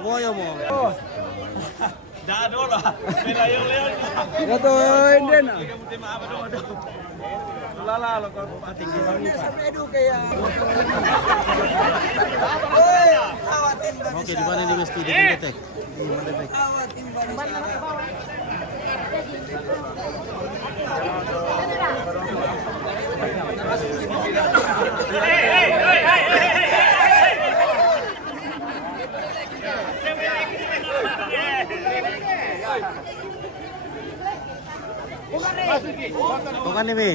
Boyo mo. Dado lah. Melayong leon. Ito, hindi na. Lala lo kau patinggi lagi. Oke, di mana nih mesti di Mendetek? Di Mendetek. Bukan nih, Mi.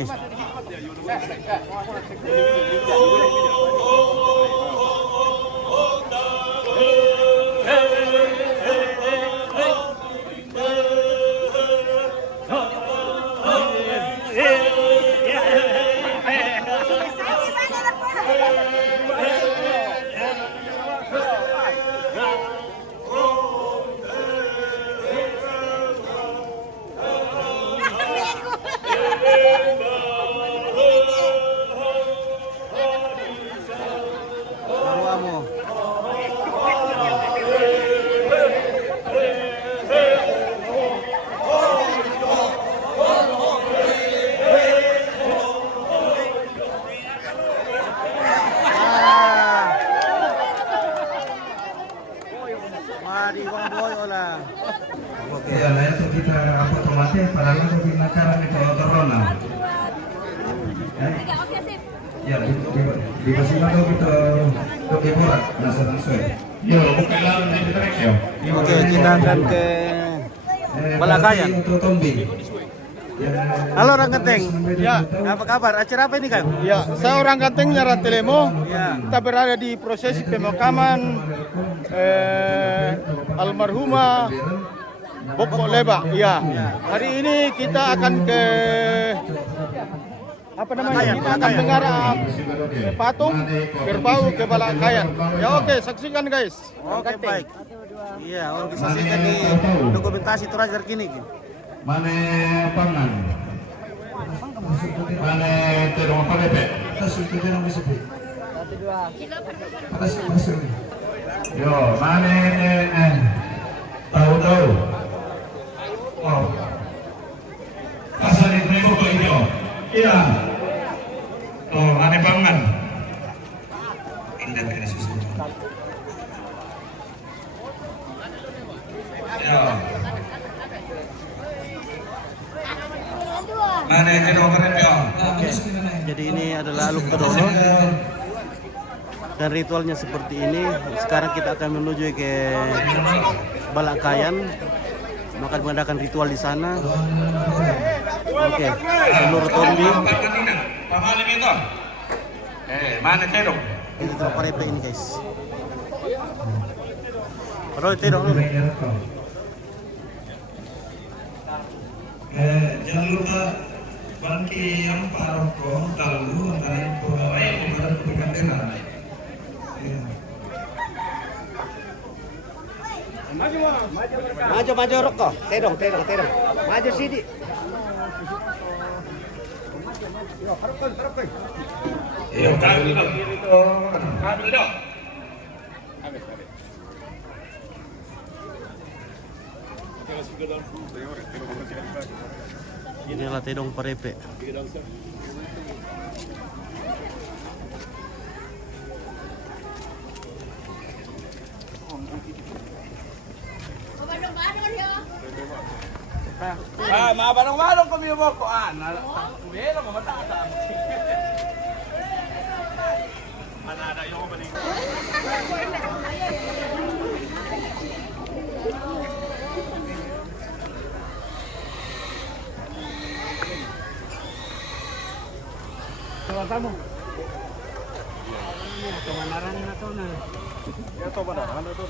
Vamos. Mari Bang Boyo lah. Oke, lah itu kita otomatis para lalu gunakan itu corona. Ya, di pasina tuh kita buat nasa langsung. Yo, bukan lalu di trek yo. Oke, kita akan ke Balakayan. Untuk tombing. Halo orang Genteng. Ya. Apa kabar? Acara apa ini, Kang? Ya, saya orang Genteng Nyara Telemo. Ya. Kita berada di prosesi pemakaman almarhumah Boko Leba. Ya. Hari ini kita akan ke apa namanya? Kita akan dengar patung berbau ke Balakayan. Ya oke, saksikan guys. Oke, baik. Iya, organisasikan di dokumentasi terakhir kini. Mana pangan? Mana terong palepet? Yo, mana tahu. Oh. Pasal ini kok itu. Iya. Oh, mana pangan? Indah kena susu. Ya. Mana kedua ya? Jadi ini adalah Aluk Todolo dan ritualnya seperti ini. Sekarang kita akan menuju ke Balakayan, maka mengadakan ritual di sana. Oke, seluruh tombi. Pamalim itu. Mana kedok? Ini terus parepe ini guys. Roy tidak lu. Jangan lupa bangki yang paroko talu dan bukan kantena. Maju rokok. Tedong. Maju sini. Yo, kami itu ambil dong. Inilah Tedong Parepe. Mabalong kami mo ko. Meron mamataas. Manada yung balik. Kamu. Kemanaran na to na. Ya to ba na? Ano to?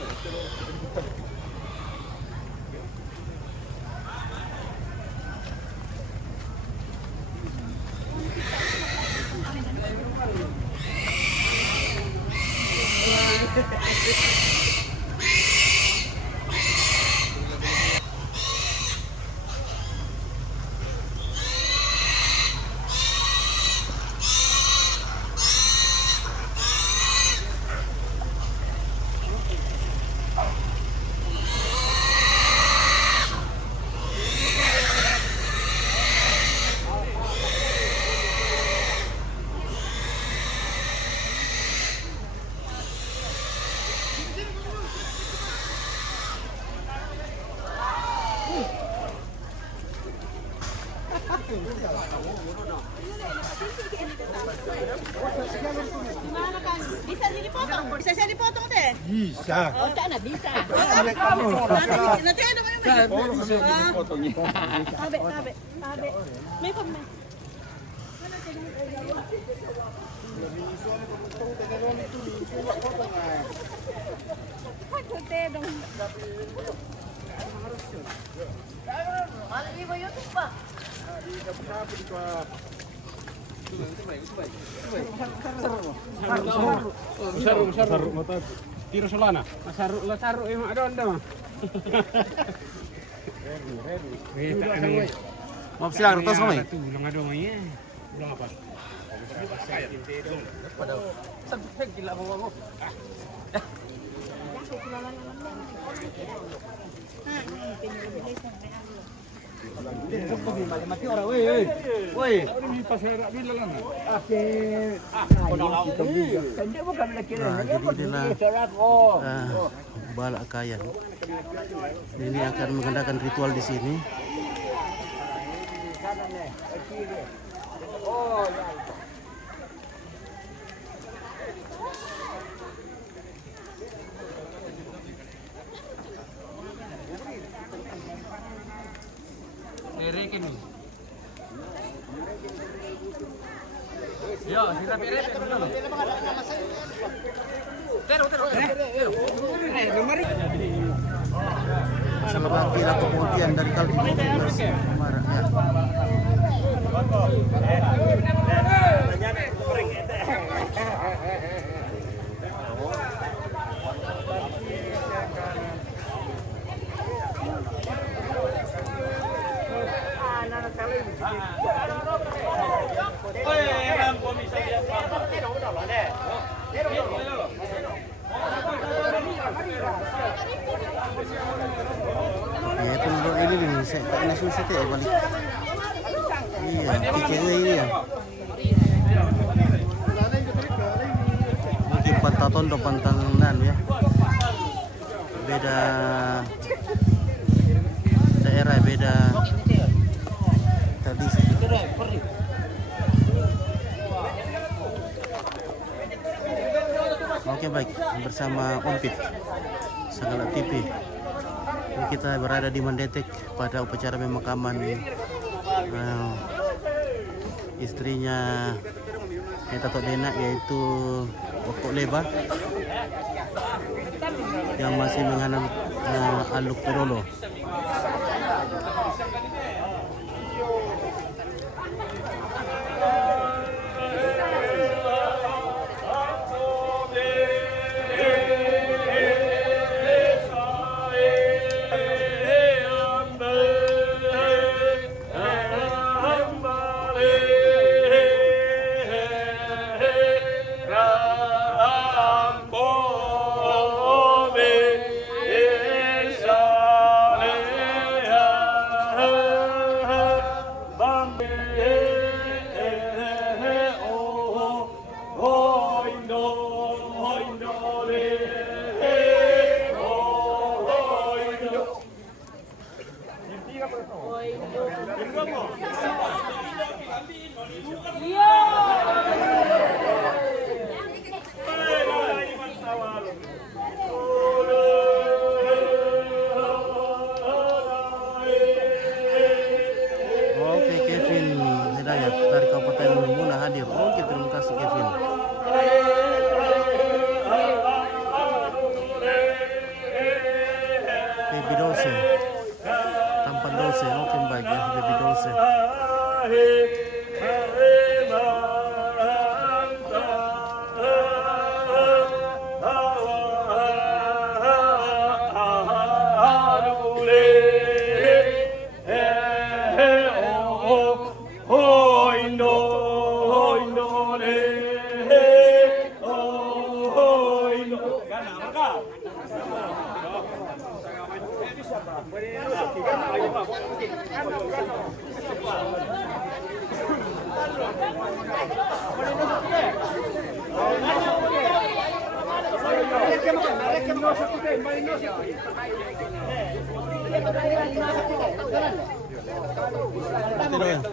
Gimana kan? Bisa jadi potong? Bisa saya dipotong deh? Bisa. Oh, tak nak bisa. Nanti ada yang Potongnya. tabe. May pag may. Malah ibu YouTube pa. Tiro solana. Lasaro yung ada mah. Mau silang terus kami. Ulang ada mah ya. Ulang apa? Gila bawa. Mati orang weh. Woi. Jadi inilah balak kayan. Ini akan mengadakan ritual di sini. Rerekin nih. Yo, sila pere dulu. Tero. Salah lagi lah kemudian dari kali Marak ya. Ya itu untuk ini nih, saya tak nak susah tu balik. Iya, kecil ini ya. Mungkin pantaton do pantanan ya. Beda daerah, beda tradisi. Oke baik, bersama Ompit Sagala TV. Ini kita berada di Mandetek pada upacara pemakaman istrinya Tato Dena, yaitu Pokok Leba yang masih menganam Aluk Turolo. Oke, Kevin Hidayat dari Kabupaten Muna hadir. Oke, terima kasih Kevin. Baby Dose, Tampan Dose. Oke, baik ya, Baby Dose. Ito na yan.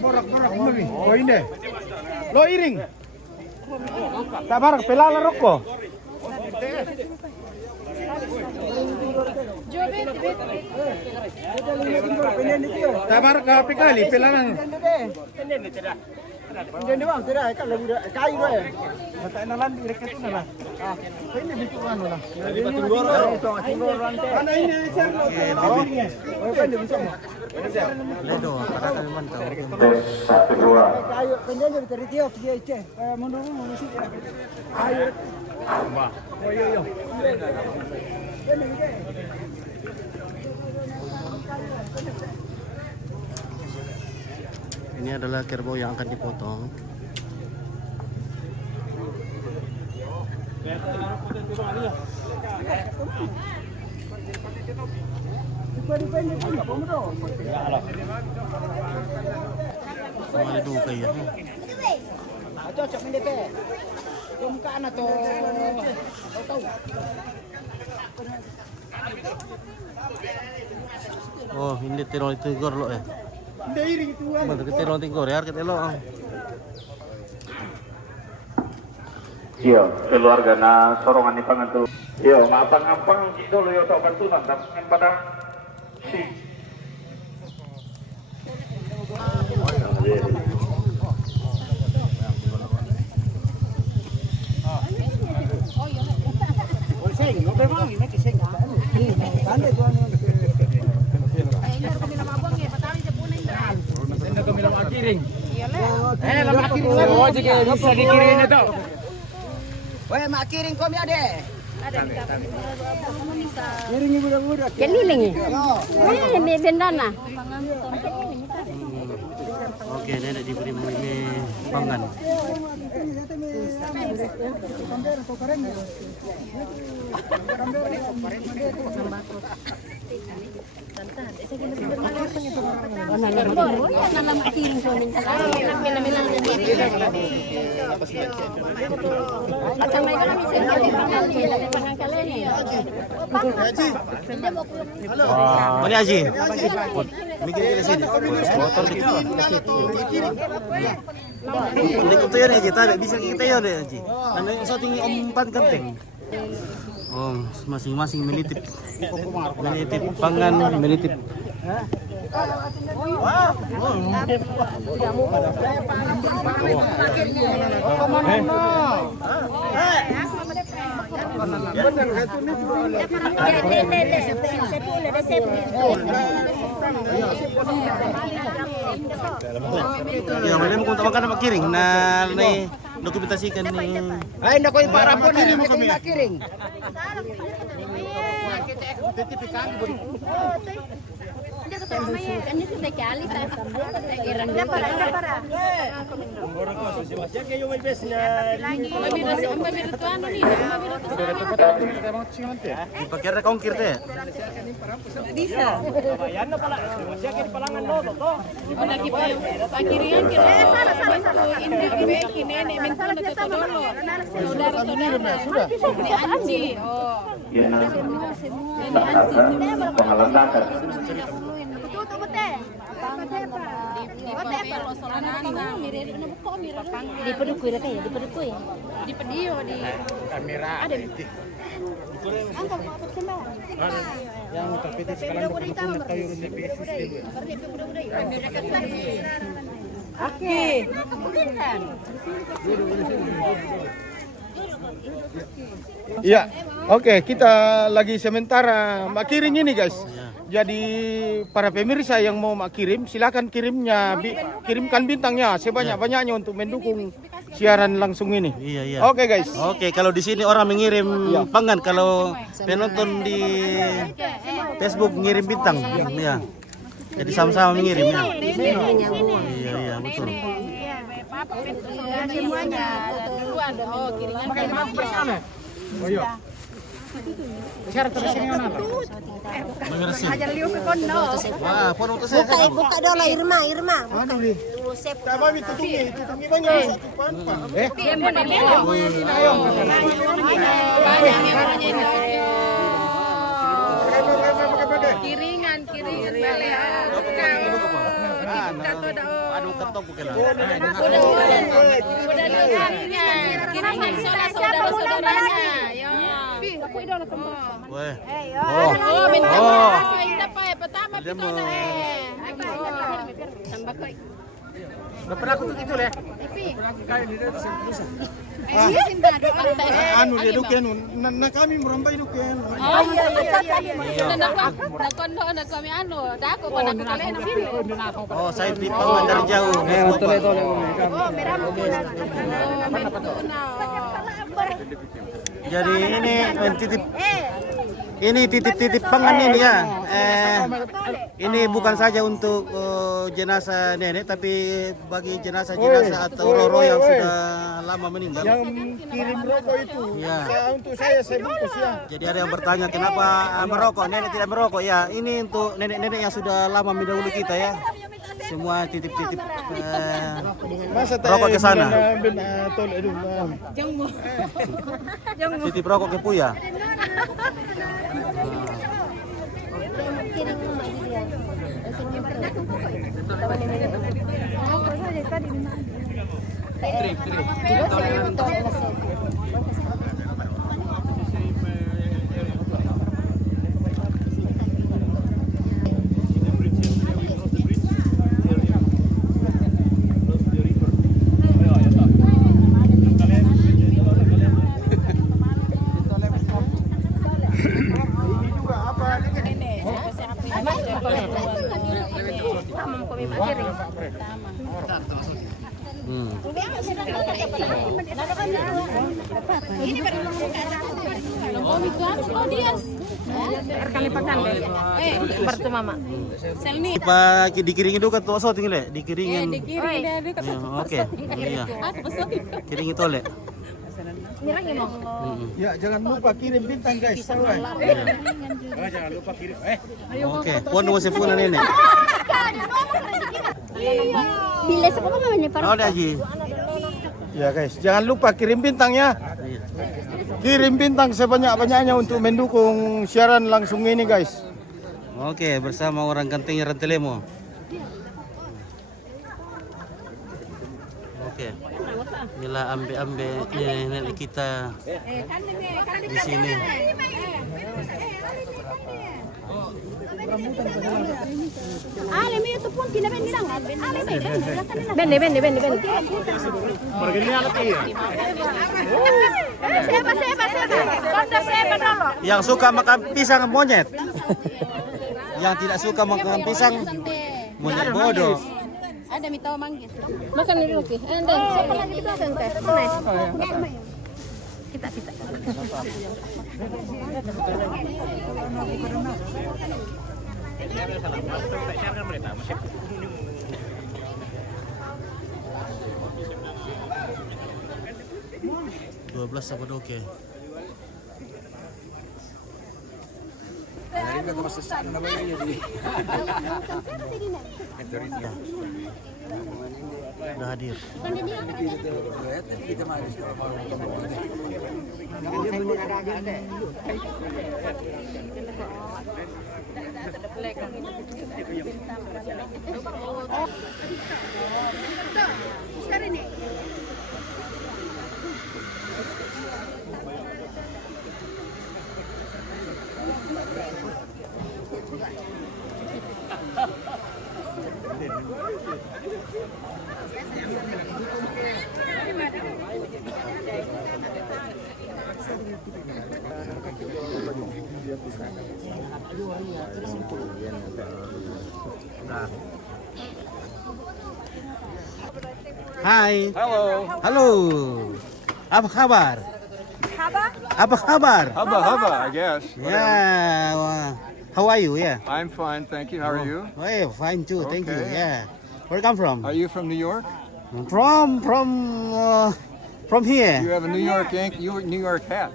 Borak mami. Oh ini. Lo iring. Tabar pelala rokko. Tabar ka pikali pelalan. Hindi bang tira kalau udah kayu deh. Mata nalan direket nalan. Ah, ini bituan lah. Ini tinggoran. Ano ini sir? Oh, ini bisa. Ledo, para kaliman tau. Tes 1 2. Kayu penjanya dari tiap dia ice. Mundur musik. Ayo. Oh yo. Ini adalah kerbau yang akan dipotong. Sama ada dua kayak. Cocok mendete. Kumkaan atau tahu. Oh, hindi tirol itu gor lo ya. Hindi iring itu. Mana kita tirol tingor ya, kita lo. Iya, keluarga na sorongan ni pangantu. Iya, maapang-apang dulu yo tok bantuan tapi pada si. Oh, jika bisa dikirim itu. Weh, mak kiring kom ya deh. Iring budak-budak. Keliling ya? Ini bendana. Oke, nenek diberi ini pangan. Mana Haji? Mikir di sini. Motor gitu. Hindi ko tayo na Haji, tayo bisa kita yun eh Haji. Ano yung sa ating umpan kanteng? Oh, masing-masing militip pangan, militip. Ya, mana mo kung tawag ka na makiring na dokumentasikan ni. Ay, naku, para po na mak kiring. Ipakir na kongkir te. Yan na. Pangalandakan. Di Pedukui lah kayak di Pedukui. Di pedio di Kamera. ada. Yang terpilih sekarang bukan kayu di PSS. Oke. Iya, oke, kita lagi sementara makiring ini guys. Jadi para pemirsa yang mau makirim, silakan kirimkan bintangnya sebanyak-banyaknya untuk mendukung siaran langsung ini. Iya, iya. Oke guys. Oke, kalau di sini orang mengirim pangan, kalau penonton di Facebook ngirim bintang, ya. Jadi sama-sama mengirim ya. Iya, iya, betul. Semuanya duluan Oh, kiringan. Oh iya. Syarat terus ini mana? Hajar liu ke kondo. Wah, pun untuk saya. Buka dulu Irma. Ano rin? Tama mi tutungi ba niya sa tupan pa? Kiringan balik. Aduh ketok bukan lah. Udah lihat kiringan saudara-saudaranya. Weh. Oh, minta maaf minta pa pertama Dia pito mau- na Tambah ko. Pernah aku tuh gitu ya. Ano dia duken na kami merambay duken. Oh, iya. Nakondo na kami ano, dako pa na kali na sini. Oh, saya di pangan dari jauh. Jadi ini titip pangan ini ya. Ini bukan saja untuk jenazah nenek, tapi bagi jenazah atau roro yang sudah lama meninggal. Yang kirim rokok itu Ya. untuk saya bungkus ya. Jadi ada yang bertanya kenapa merokok, nenek tidak merokok. Ya, ini untuk nenek-nenek yang sudah lama mendahului kita ya. Semua titip-titip Masa rokok ke sana. Tol aduh. Titip rokok ke Puya. Pak dikiringin dulu kan tuh so tinggal dikiringin. Oke. Iya. Kiringin tole. Ya jangan lupa kirim bintang guys. Jangan lupa kirim. Oke. Puan mau sepunan nenek. Bila siapa namanya para? Oh, Haji. Ya guys, jangan lupa kirim bintang ya. Kirim bintang sebanyak-banyaknya untuk mendukung siaran langsung ini guys. Oke, bersama orang gantengnya Rantelemo. Oke. Inilah ambe-ambe nenek kita di sini. Alem itu pun tidak benda Bende. Siapa? Yang suka makan pisang monyet. Yang tidak suka makan pisang monyet bodoh. Ada mitaw manggis. Makan dulu ki. Anda, siapa lagi di belakang teh? Kita. 12 sama oke. Udah hadir. Hai. Halo. Apa kabar? Apa kabar? Hubba, I guess. Yeah. How are you? Yeah. I'm fine, thank you. How are you? Hey, fine too. Thank you. Okay. Yeah. Where you come from? Are you from New York? From From here, You have a New York New York hat.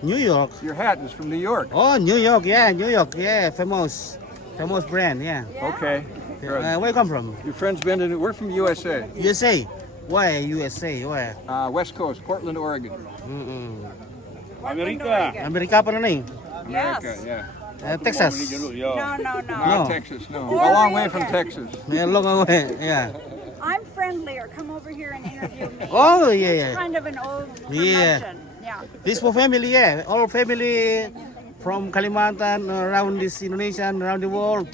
New York. Your hat is from New York. Oh, New York, yeah, famous brand, yeah. Okay. Good. Where you come from? Your friend's been to. We're from USA. USA. Why USA? Where? West Coast, Portland, Oregon. Amerika. Amerika apa nih? America, yeah. Texas. Not Texas, no. A long way from Texas. Yeah, long way. Yeah. I'm friendlier. Come over here and interview me. Oh, yeah. Kind of an old Yeah. curmudgeon. Yeah. This for family, yeah. All family from Kalimantan, around this Indonesia, and around the world,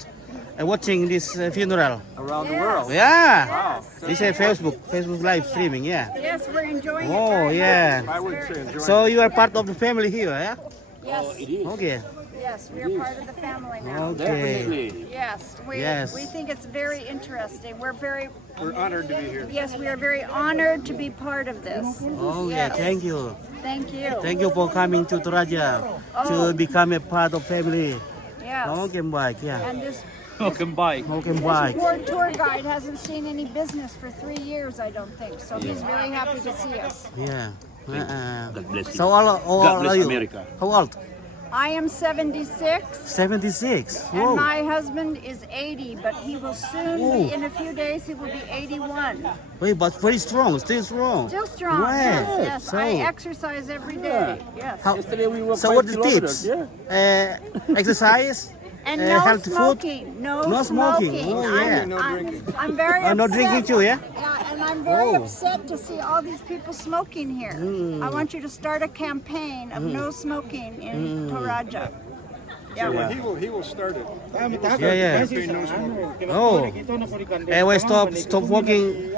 watching this funeral. Around the world. Yeah. This is Facebook live streaming, yeah. Yes, we're enjoying it. Oh, very yeah. I would say enjoy. So you are part of the family here, yeah? Yes, Okay. yes, we are part of the family now. Okay. Yes, Yes. we think it's very interesting. We're honored to be here. yes, we are very honored to be part of this. Oh, yeah. Thank you. Thank you. Thank you for coming to Toraja to become a part of family. Yes. Okay, baik, yeah. And this Okay, baik. poor tour guide hasn't seen any business for 3 years, I don't think. So he's very happy to see us. Yeah. God bless you. So all God bless are you? America. How old? I am 76. 76. And Whoa. my husband is 80, but he will soon be, in a few days, he will be 81. Wait, but very strong, still strong. Still strong, Wow. yes. So, I exercise every day, yes. how, Yesterday we walked so what 5 the tips? kilometers, Exercise? And no healthy food? smoking, no smoking. smoking. Oh, yeah. I'm very upset. No drinking too, yeah? Yeah, and I'm very Oh. upset to see all these people smoking here. I want you to start a campaign of no smoking in Toraja. Yeah. He will start it. Yeah. Oh. We stop working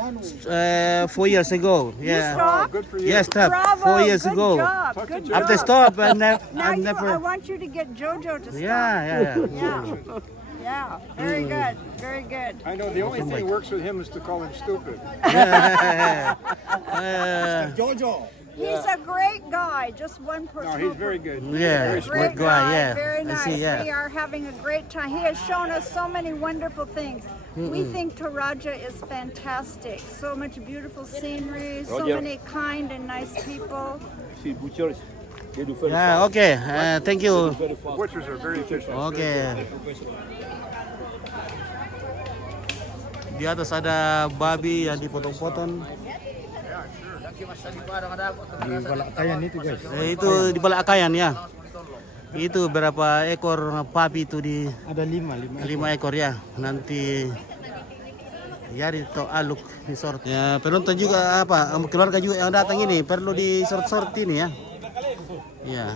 4 years ago. Yeah. Stop. Good for you. Yeah, stop Bravo, 4 years good ago. job, good job. After stop, I Now I never. want you to get Jojo to stop. Yeah. Yeah, very good, very good. I know the only thing that works with him is to call him stupid. He's a great guy, just one No, person. he's very good. Yeah, Great good guy. Yeah, very I nice. see. Yeah. We are having a great time. He has shown us so many wonderful things. We think Toraja is fantastic. So much beautiful scenery, so Roger. many kind and nice people. See, butchers, they do very Yeah. fast. Okay. Thank you. Very fast. Butchers are very efficient. Oke. Di atas ada babi yang dipotong-potong. Di Balakayan itu guys. Itu di Balakayan ya. Itu berapa ekor babi itu di Ada 5 ekor ya. Nanti ya di Aluk Resort. Ya, penonton juga apa keluarga juga yang datang ini perlu di sort ini ya. Ya.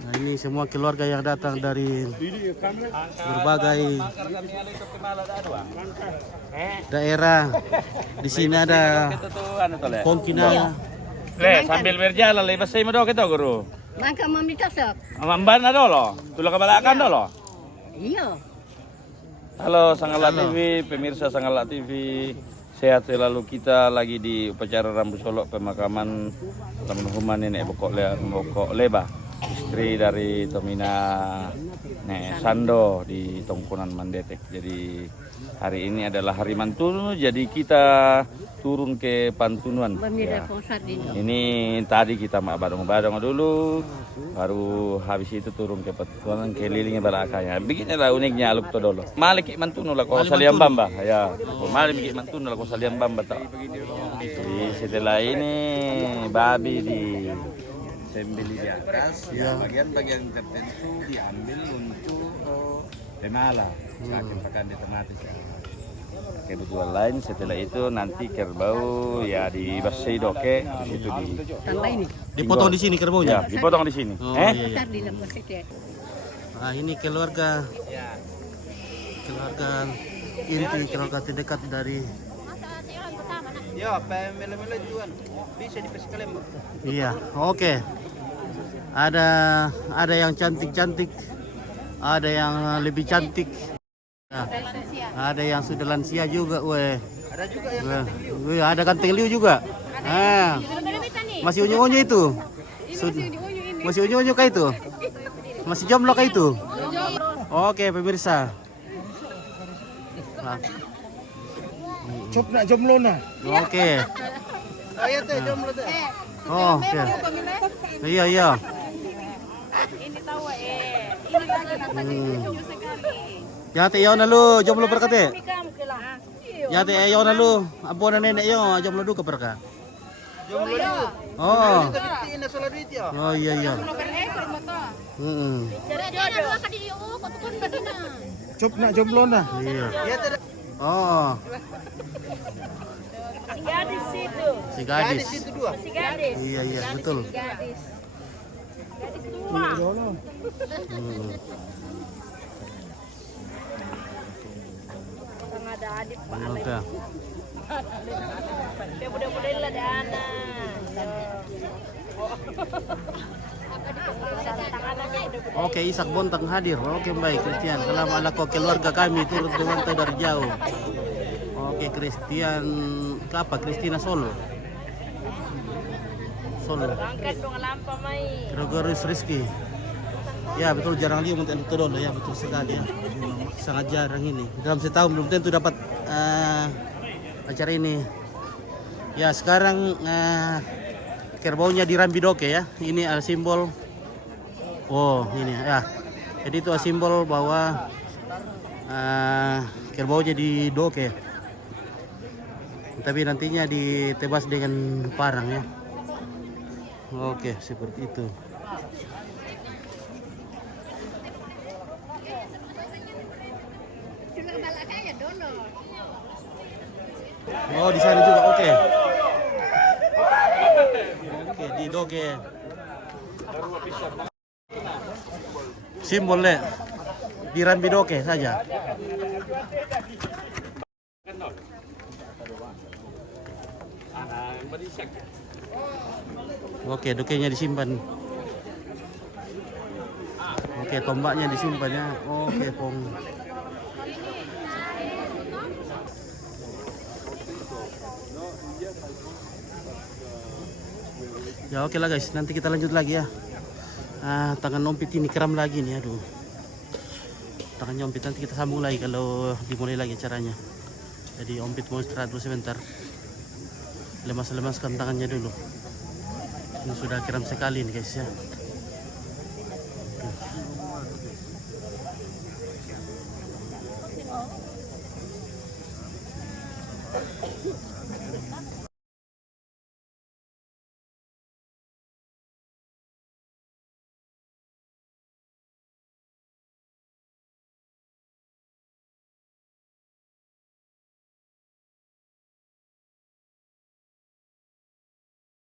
Nah, ini semua keluarga yang datang dari berbagai daerah. Di sini ada Pongkina. Le, sambil berjalan le bahasa mo daw kita guru. Maka mamitasap. Amban na dolo. Tulak kabalakan dolo. Iya. Halo Sanggala TV, pemirsa Sanggala TV. Sehat selalu, kita lagi di upacara Rambu Solok pemakaman almarhumah Nenek Bokok Leba, istri dari Tomina Nek Sando di Tongkonan Mandetek. Jadi hari ini adalah hari Mantunu, jadi kita turun ke Pantunuan. Ya. Ini tadi kita badong-badong dulu, baru habis itu turun ke Pantunuan, kelilingnya Balakaya. Beginilah uniknya Aluk Todolo. Malik Mantunu lah kau Saliam Bamba, ya. Malik Mantunu lah kau Saliam Bamba tak. Jadi setelah ini babi di sembeli di atas, ya bagian-bagian tertentu diambil untuk pemala, akan ditomatis ya. Kebutuhan lain setelah itu nanti kerbau ya dibasai doke di situ Dipotong di sini kerbaunya. ya dipotong di sini. Oh, iya. Nah, ini keluarga inti, keluarga terdekat dari. Iya, oke. Ada yang cantik-cantik, ada yang lebih cantik. Nah, ada yang sudah lansia juga, weh. Ada juga yang ada ganteng liu juga. Ah, masih unyu-unyu itu. Masih unyu-unyu kah itu? Masih jomblo kah itu? Oke, pemirsa. Nah. Cop nak jomblo na. Oke. Ayat teh jomblo teh. Oh, oke. Iya, iya. Ini tahu ini lagi namanya lucu sekali. Ya te yaw na lu, jomblo berkate. Ini kamu kelah. Ya te yaw na lu, ampun na nenek yo, jomblo du ka berka. Jomblo dia. Oh. Tapi ini soal duit ya. Oh iya iya. Ekor motor. Heeh. Cop nak jomblo na. Iya. Ya teh. Oh, Si gadis itu. si gadis. Itu dua. Si gadis. Iya iya, betul. Gadis. Gadis tua. Hmm. Orang ada adit Pak. Oke. Dia mudah-mudahan lah ada anak. Oke, Isak Bontang hadir. Oke, baik Christian. Salam ala keluarga kami turut memantau dari jauh. Oke, Christian apa? Christina Solo. Solo. Angkat dong lampa mai. Gregorius Rizky. Ya betul, jarang lihat untuk itu dulu ya, betul sekali ya. Sangat jarang ini. Dalam setahun belum tentu dapat acara ini. Ya sekarang kerbaunya di Rambidoke ya. Ini simbol. Oh ini ya. Jadi itu simbol bahwa kerbaunya di Doke. Tapi nantinya ditebas dengan parang ya. Oke, seperti itu. Oh, di sana juga. Oke. Oke, di Doke. Simbolnya di Rambidoke saja. Oke, dokenya disimpan. Oke, tombaknya disimpan ya. Oke, Pong. Ya oke lah guys, nanti kita lanjut lagi ya. Tangan ompit ini kram lagi nih, aduh. Tangannya ompit, nanti kita sambung lagi kalau dimulai lagi acaranya. Jadi ompit mau istirahat dulu sebentar. Lemas-lemaskan tangannya dulu. Ini sudah kram sekali nih guys ya.